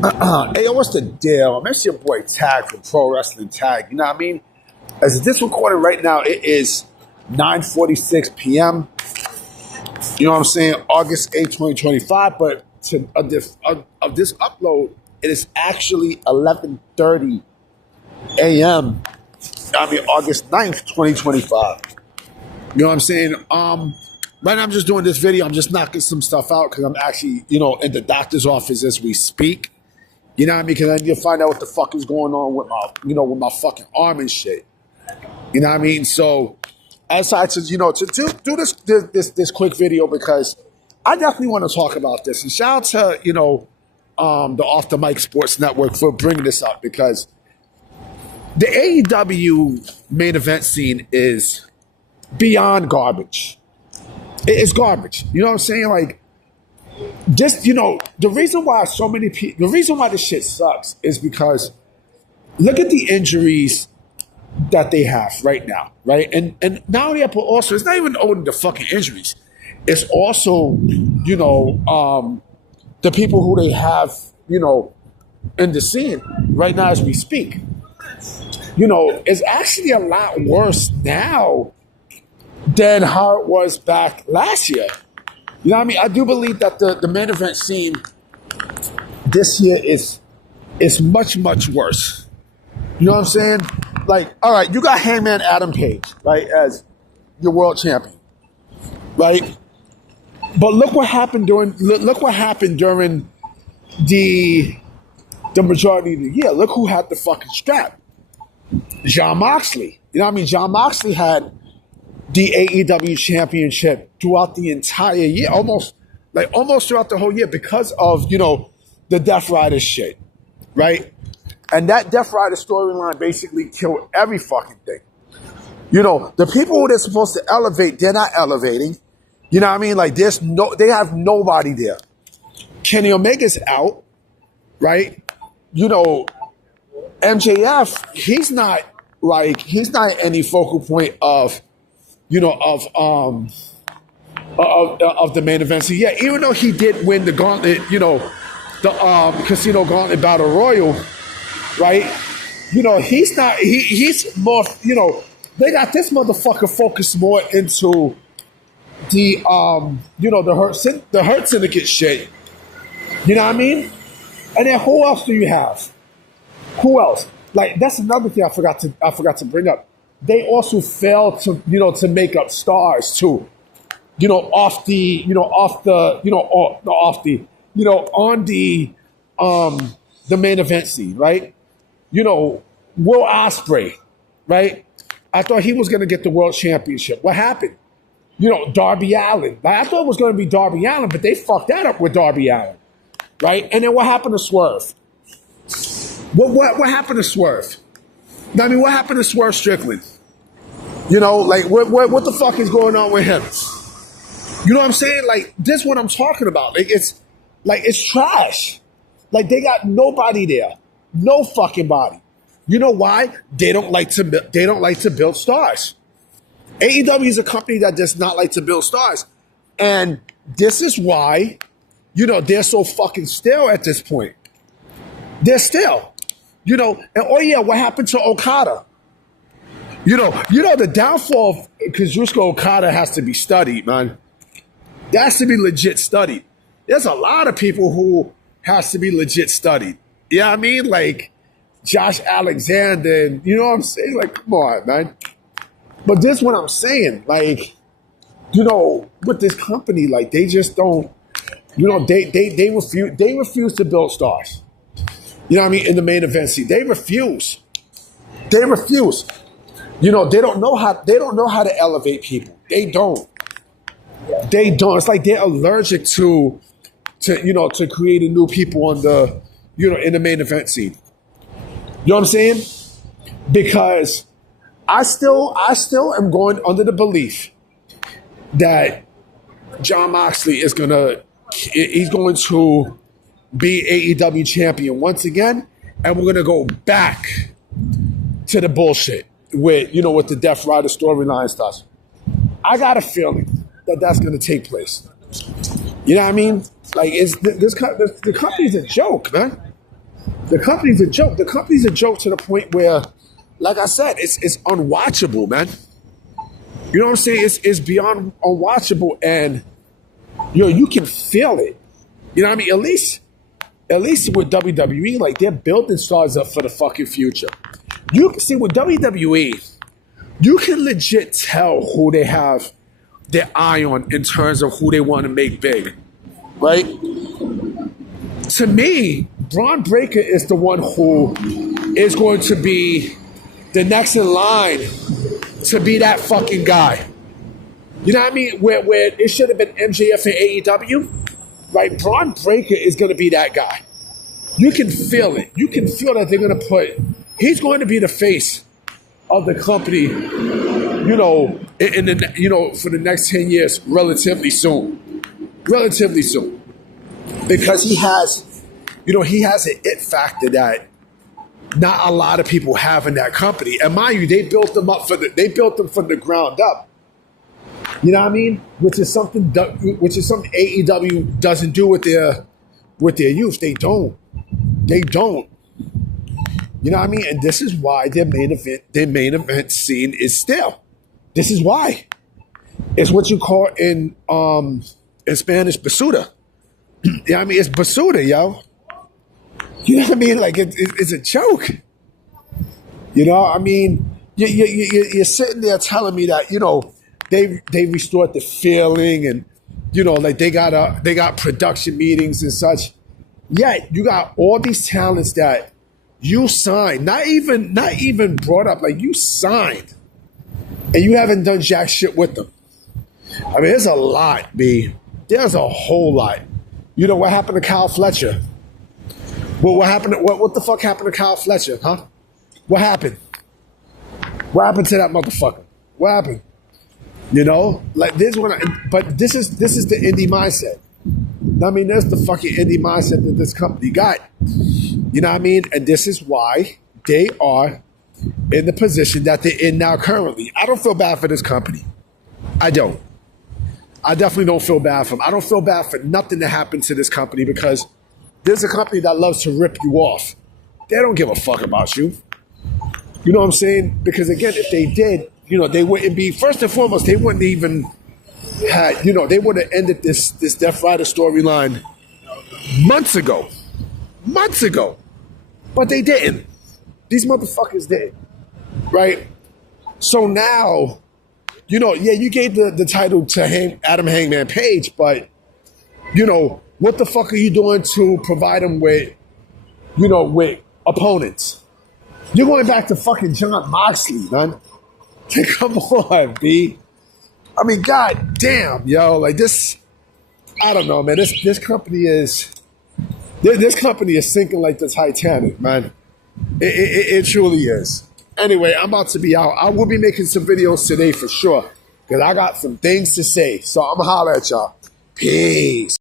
Hey, yo, what's the deal? It's your boy Tag from Pro Wrestling Tag. You know what I mean? As this recording right now, it is 9:46 p.m. You know what I'm saying? August 8th, 2025. But of this upload, it is actually 11:30 a.m. August 9th, 2025. You know what I'm saying? Right now I'm just doing this video. I'm just knocking some stuff out because I'm actually, in the doctor's office as we speak. You know what I mean? Because I need to find out what the fuck is going on with my fucking arm and shit. You know what I mean? So I decided to do this quick video because I definitely want to talk about this. And shout out to, the Off the Mic Sports Network for bringing this up because the AEW main event scene is beyond garbage. It's garbage. You know what I'm saying? Like, just, the reason why the reason why this shit sucks is because look at the injuries that they have right now, right? And not only that, but also, it's not even only the fucking injuries. It's also, the people who they have, in the scene right now as we speak. It's actually a lot worse now than how it was back last year. You know what I mean? I do believe that the main event scene this year is much, much worse. You know what I'm saying? Like, all right, you got Hangman Adam Page, right, as your world champion, right? But look what happened during the majority of the year. Look who had the fucking strap. Jon Moxley. You know what I mean? Jon Moxley had the AEW championship throughout the entire year, almost throughout the whole year because of, the Death Rider shit, right? And that Death Rider storyline basically killed every fucking thing. The people who they're supposed to elevate, they're not elevating. You know what I mean? Like, they have nobody there. Kenny Omega's out, right? MJF, he's not any focal point of the main event. So yeah, even though he did win the gauntlet, the Casino Gauntlet Battle Royal, right? He's more, they got this motherfucker focused more into the the Hurt Syndicate shit. You know what I mean? And then who else do you have? Who else? Like, that's another thing I forgot to bring up. They also failed to make up stars too. On the main event scene, right? Will Ospreay, right? I thought he was gonna get the world championship. What happened? Darby Allin. Like, I thought it was gonna be Darby Allin, but they fucked that up with Darby Allin, right? And then what happened to Swerve? What happened to Swerve? I mean, what happened to Swerve Strickland? What the fuck is going on with him? You know what I'm saying? Like, this is what I'm talking about. It's trash. Like, they got nobody there. No fucking body. You know why? They don't like to build stars. AEW is a company that does not like to build stars. And this is why, they're so fucking stale at this point. They're stale. And oh yeah, what happened to Okada? The downfall of Kazuchika Okada has to be studied, man. It has to be legit studied. There's a lot of people who has to be legit studied. You know what I mean? Like Josh Alexander, and you know what I'm saying? Like, come on, man. But this is what I'm saying. Like, with this company, like, they just don't, they refuse to build stars. You know what I mean? In the main event scene. They refuse. They refuse. They don't know how to elevate people. They don't. It's like they're allergic to creating new people on the, in the main event scene. You know what I'm saying? Because I still am going under the belief that Jon Moxley is going to be AEW champion once again, and we're going to go back to the bullshit with the Death Rider storyline stuff. I got a feeling that that's going to take place. You know what I mean? Like, the company's a joke, man. The company's a joke. The company's a joke to the point where, like I said, it's unwatchable, man. You know what I'm saying? It's beyond unwatchable, and you can feel it. You know what I mean? At least with WWE, like they're building stars up for the fucking future. You can see with WWE, you can legit tell who they have their eye on in terms of who they want to make big, right? To me, Braun Breaker is the one who is going to be the next in line to be that fucking guy. You know what I mean? Where it should have been MJF and AEW, right? Braun Breaker is going to be that guy. You can feel it. You can feel that they're going to he's going to be the face of the company, you know, for the next 10 years, relatively soon. Relatively soon. Because he has an it factor that not a lot of people have in that company. And mind you, they built them from the ground up. You know what I mean? Which is something AEW doesn't do with their youth. They don't. You know what I mean? And this is why their main event scene is stale. This is why. It's what you call in Spanish basuda. You know what I mean? It's basuda, yo. You know what I mean? Like it's a joke. You know, I mean, you're sitting there telling me that, you know, they restored the feeling, and you know, like they got production meetings and such. Yet you got all these talents that you signed, not even brought up, like you signed, and you haven't done jack shit with them. I mean, there's a lot, B. There's a whole lot. You know what happened to Kyle Fletcher? What happened? What the fuck happened to Kyle Fletcher? Huh? What happened? What happened to that motherfucker? What happened? You know, like but this is the indie mindset. I mean, there's the fucking indie mindset that this company got. You know what I mean? And this is why they are in the position that they're in now currently. I don't feel bad for this company. I don't. I definitely don't feel bad for them. I don't feel bad for nothing that happened to this company, because there's a company that loves to rip you off. They don't give a fuck about you. You know what I'm saying? Because again, if they did, you know, they wouldn't be, first and foremost, they wouldn't even had, you know, they would have ended this Death Rider storyline months ago. But they didn't. These motherfuckers did. Right? So now, you know, yeah, you gave the title to Adam Hangman Page, but, you know, what the fuck are you doing to provide them with, you know, with opponents? You're going back to fucking Jon Moxley, man. Come on, B. I mean, god damn, yo, like this, I don't know, man. This company is sinking like the Titanic, man. It truly is. Anyway, I'm about to be out. I will be making some videos today for sure, because I got some things to say. So I'm gonna holler at y'all. Peace.